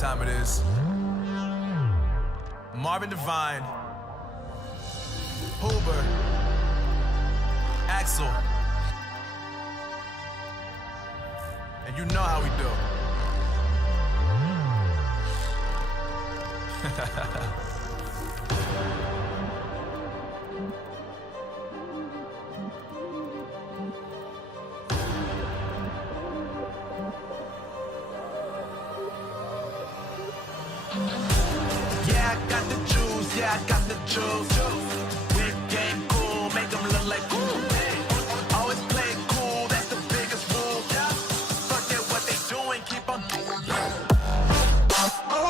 time it is. Marvin Devine, Huber, Axel, and you know how we do. Yeah, I got the juice, yeah, I got the juice. Big game cool, make them look like cool. Always play it cool, that's the biggest rule. Forget what they doing, keep on doing that. Let's go.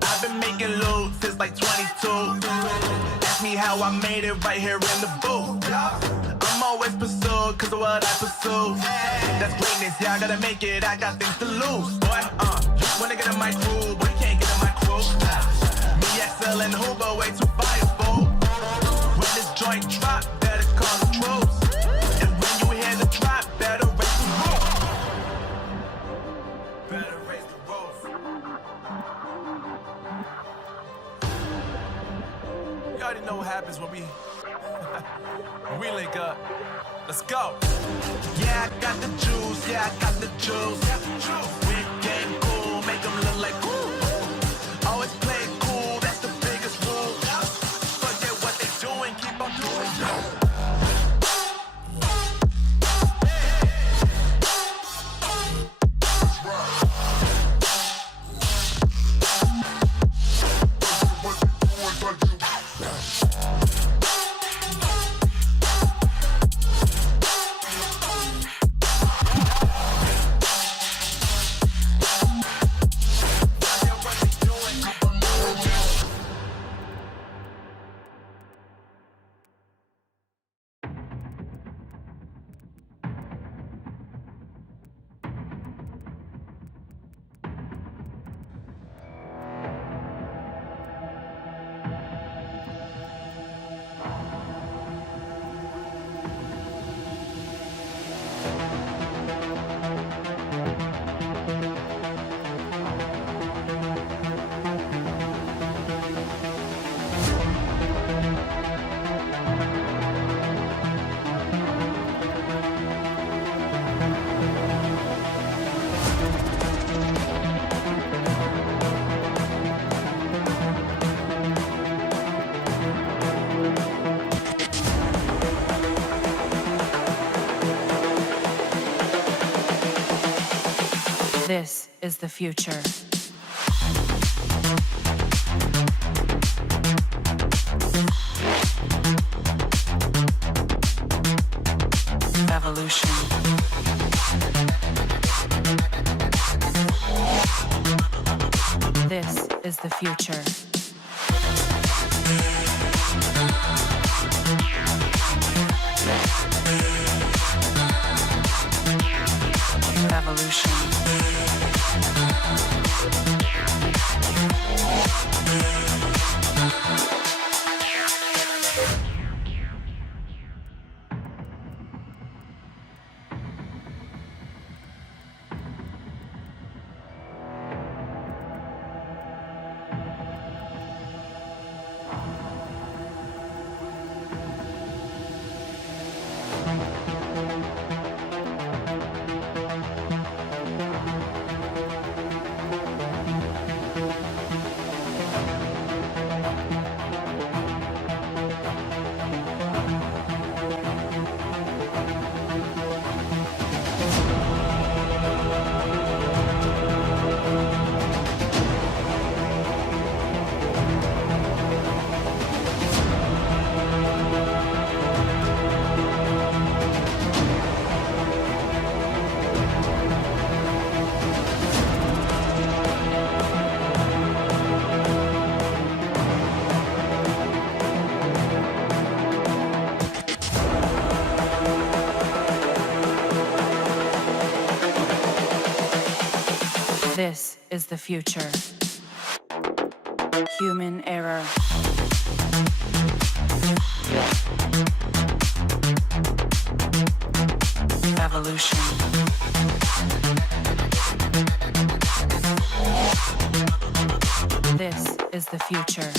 I've been making loot since like 22. Ask me how I made it right here in the booth. I'm always pursued cause of what I pursue. That's greatness, yeah, I gotta make it, I got things to lose. Boy, wanna get in my crew, but you can't get in my crew. Me, XL, and Huber, way too fireable. When this joint drop, better call the troops. And when you hear the drop, better raise the roof. Better raise the roof. You already know what happens when we link up. Let's go. Yeah, I got the juice. Yeah, I got the juice. Big game cool, make them look like cool. Always play it cool, that's the biggest rule. Forget what they doing, keep on doing it. This is the future. Evolution. This is the future. Evolution. This is the future. Human error. Evolution. This is the future.